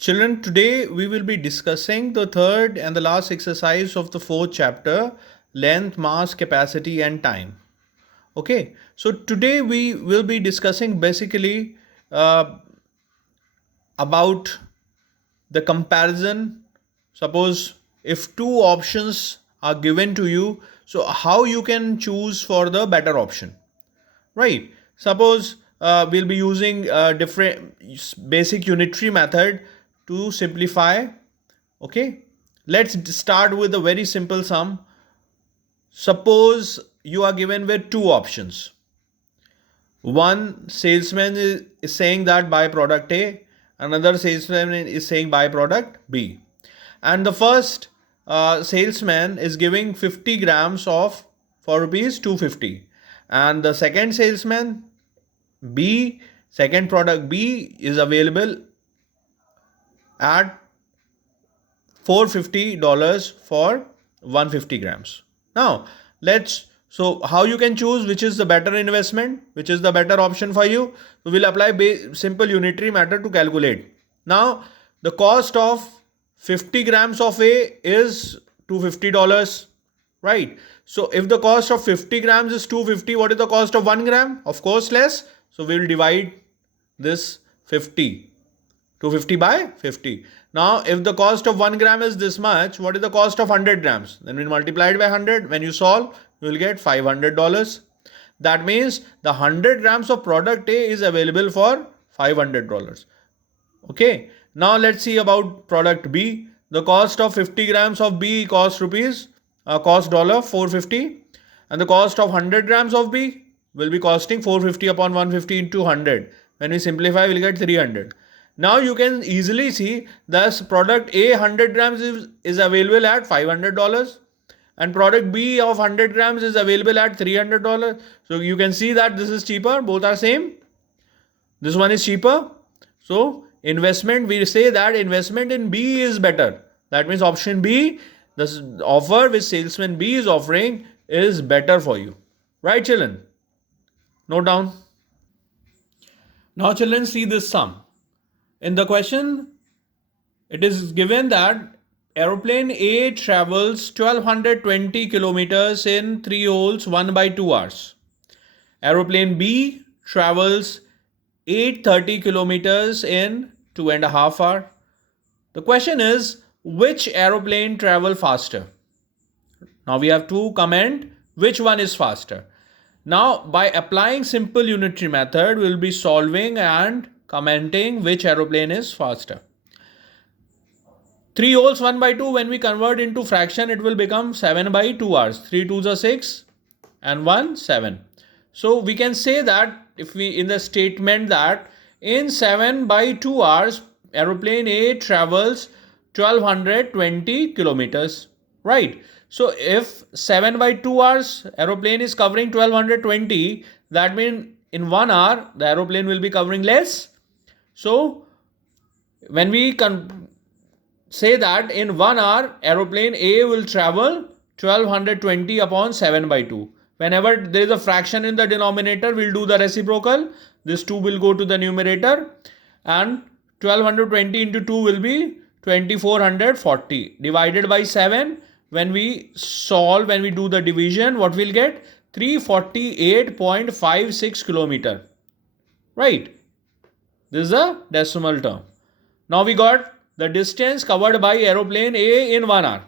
Children, today we will be discussing the third and the last exercise of the fourth chapter, length, mass, capacity and time. Okay, so today we will be discussing basically uh, about the comparison. Suppose if two options are given to you, so how you can choose for the better option, right? Suppose we'll be using different basic unitary method to simplify. Okay, let's start with a very simple sum. Suppose you are given with two options. One salesman is saying that buy product A, another salesman is saying buy product B. And the first salesman is giving 50 grams of for rupees 250. And the second salesman B, second product B is available at $450 for 150 grams. Now, so how you can choose which is the better investment, which is the better option for you? So we'll apply simple unitary method to calculate. Now, the cost of 50 grams of A is $250, right? So if the cost of 50 grams is 250, what is the cost of 1 gram? Of course, less. So we will divide this 250 by 50. Now, if the cost of 1 gram is this much, what is the cost of 100 grams? Then we multiply it by 100. When you solve, you will get $500. That means the 100 grams of product A is available for $500. Okay. Now let's see about product B. The cost of 50 grams of B cost $450, and the cost of 100 grams of B will be costing 450 upon 150 into 100. When we simplify, we'll get 300. Now you can easily see this product A 100 grams is available at $500 and product B of 100 grams is available at $300. So you can see that this is cheaper. Both are same. This one is cheaper. So investment, we say that investment in B is better. That means option B, the offer which salesman B is offering is better for you. Right, children? Note down. Now, children, see this sum. In the question, it is given that aeroplane A travels 1220 kilometers in 3 holes 1 by 2 hours. Aeroplane B travels 830 kilometers in 2.5 hours. The question is, which aeroplane travel faster? Now we have to comment which one is faster. Now by applying simple unitary method, we will be solving and commenting which aeroplane is faster. 3 holes 1 by 2, when we convert into fraction, it will become 7 by 2 hours. 3 2s are 6 and 1 7. So we can say that if we in the statement that in 7 by 2 hours, aeroplane A travels 1220 kilometers, right? So if 7 by 2 hours aeroplane is covering 1220, that means in 1 hour the aeroplane will be covering less. So when we say that in 1 hour aeroplane A will travel 1220 upon 7 by 2. Whenever there is a fraction in the denominator, we'll do the reciprocal. This 2 will go to the numerator and 1220 into 2 will be 2440 divided by 7. When we solve, when we do the division, what we'll get? 348.56 kilometer. Right? This is a decimal term. Now we got the distance covered by aeroplane A in 1 hour.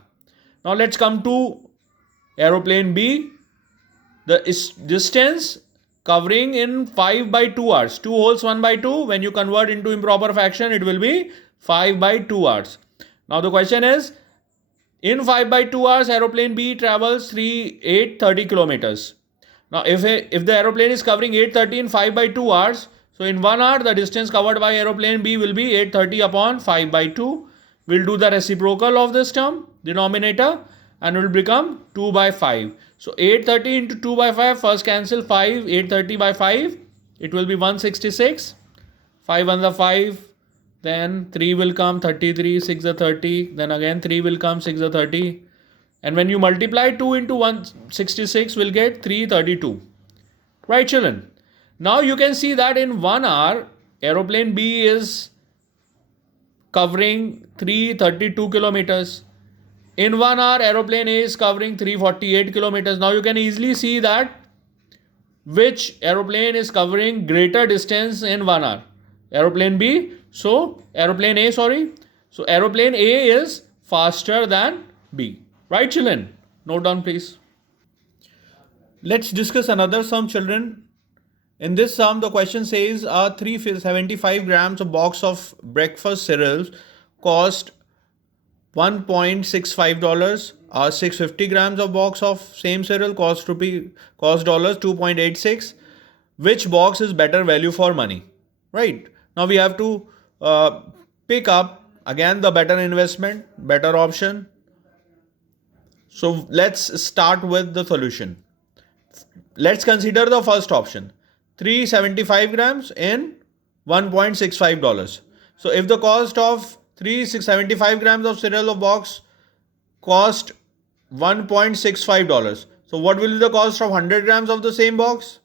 Now let's come to aeroplane B. The distance covering in 5 by 2 hours. 2 holes 1 by 2. When you convert into improper fraction, it will be 5 by 2 hours. Now the question is, in 5 by 2 hours, aeroplane B travels 830 kilometers. Now if the aeroplane is covering 830 in 5 by 2 hours, so in 1 hour, the distance covered by aeroplane B will be 830 upon 5 by 2. We'll do the reciprocal of this term, denominator, and it will become 2 by 5. So 830 into 2 by 5, first cancel 5, 830 by 5, it will be 166. 5 on the 5, then 3 will come, 33, 6 the 30, then again 3 will come, 6 the 30. And when you multiply 2 into 166, we'll get 332. Right, children? Now you can see that in 1 hour, aeroplane B is covering 332 kilometers. In 1 hour, aeroplane A is covering 348 kilometers. Now you can easily see that which aeroplane is covering greater distance in 1 hour. Aeroplane B. So aeroplane A, sorry. So aeroplane A is faster than B. Right, children? Note down, please. Let's discuss another sum, children. In this sum, the question says 375 grams of box of breakfast cereals cost $1.65. 650 grams of box of same cereal cost dollars 2.86. Which box is better value for money? Right. Now we have to pick up again the better investment, better option. So let's start with the solution. Let's consider the first option. 375 grams in $1.65. So if the cost of 375 grams of cereal of box cost $1.65. So what will be the cost of 100 grams of the same box?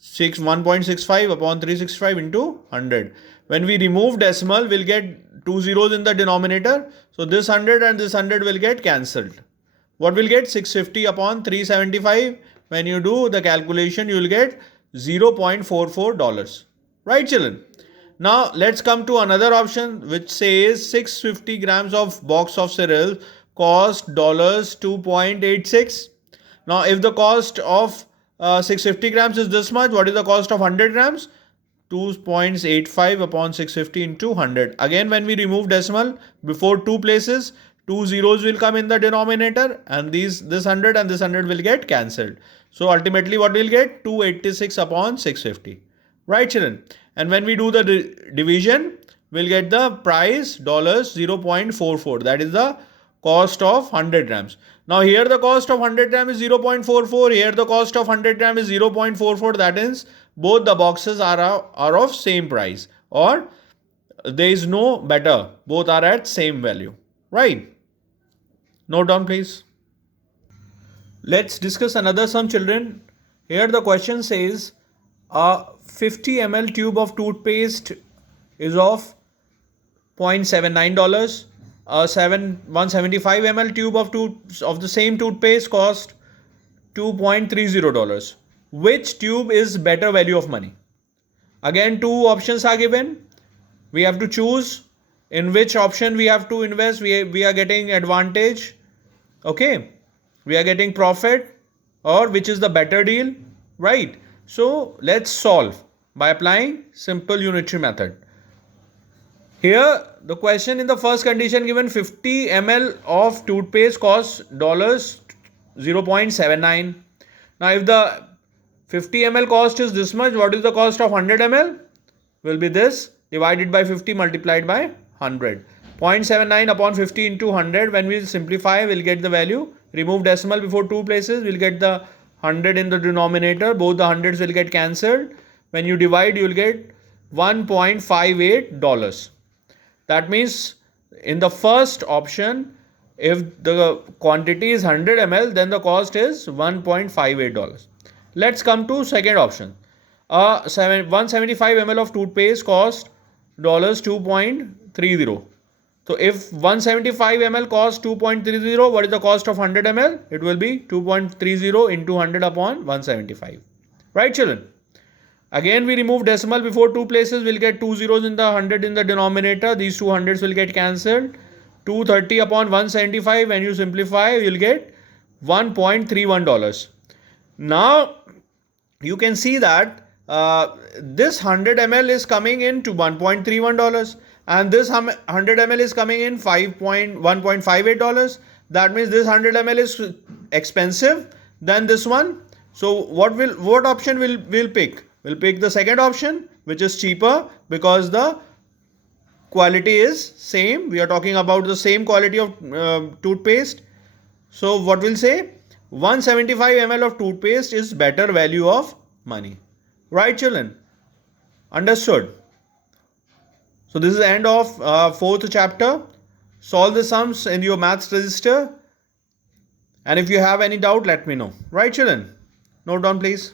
1.65 upon 365 into 100. When we remove decimal, we'll get 2 zeros in the denominator. So this 100 and this 100 will get cancelled. What will get? 650 upon 375. When you do the calculation, you will get $0.44. Right, children? Now let's come to another option which says 650 grams of box of cereal cost $2.86. Now if the cost of 650 grams is this much, what is the cost of 100 grams? 2.85 upon 650 into 100. Again, when we remove decimal before two places, 2 zeros will come in the denominator and this 100 and this 100 will get cancelled. So ultimately what we'll get? 286 upon 650. Right, children? And when we do the division, we'll get the price $0.44. That is the cost of 100 grams. Now here the cost of 100 gram is 0.44. Here the cost of 100 gram is 0.44. That is both the boxes are of same price, or there is no better. Both are at same value. Right? Note down, please. Let's discuss another sum, children. Here the question says a 50 ml tube of toothpaste is of $0.79. A 175 ml tube of the same toothpaste cost $2.30. Which tube is better value of money? Again, two options are given. We have to choose in which option we have to invest. We are getting advantage. Okay. We are getting profit, or which is the better deal. Right. So let's solve by applying simple unitary method. Here the question in the first condition given 50 ml of toothpaste costs $0.79. Now if the 50 ml cost is this much, what is the cost of 100 ml? Will be this divided by 50 multiplied by 100. 0.79 upon 50 into 100. When we simplify, we'll get the value. Remove decimal before two places, we'll get the 100 in the denominator. Both the hundreds will get cancelled. When you divide, you'll get $1.58. That means in the first option, if the quantity is 100 ml, then the cost is $1.58. Let's come to second option. 175 ml of toothpaste cost $2.30. So if 175 ml costs 2.30, what is the cost of 100 ml? It will be 2.30 into 100 upon 175. Right, children? Again, we remove decimal before two places. We'll get 2 zeros in the 100 in the denominator. These two hundreds will get cancelled. 230 upon 175. When you simplify, you'll get $1.31. Now, you can see that this 100 ml is coming in to $1.31 and this 100 ml is coming in $1.58. That means this 100 ml is expensive than this one. So what option we'll pick? We'll pick the second option, which is cheaper because the quality is same. We are talking about the same quality of toothpaste. So what we'll say? 175 ml of toothpaste is better value of money. Right, children? Understood? So this is the end of fourth chapter. Solve the sums in your maths register. And if you have any doubt, let me know. Right, children? Note down, please.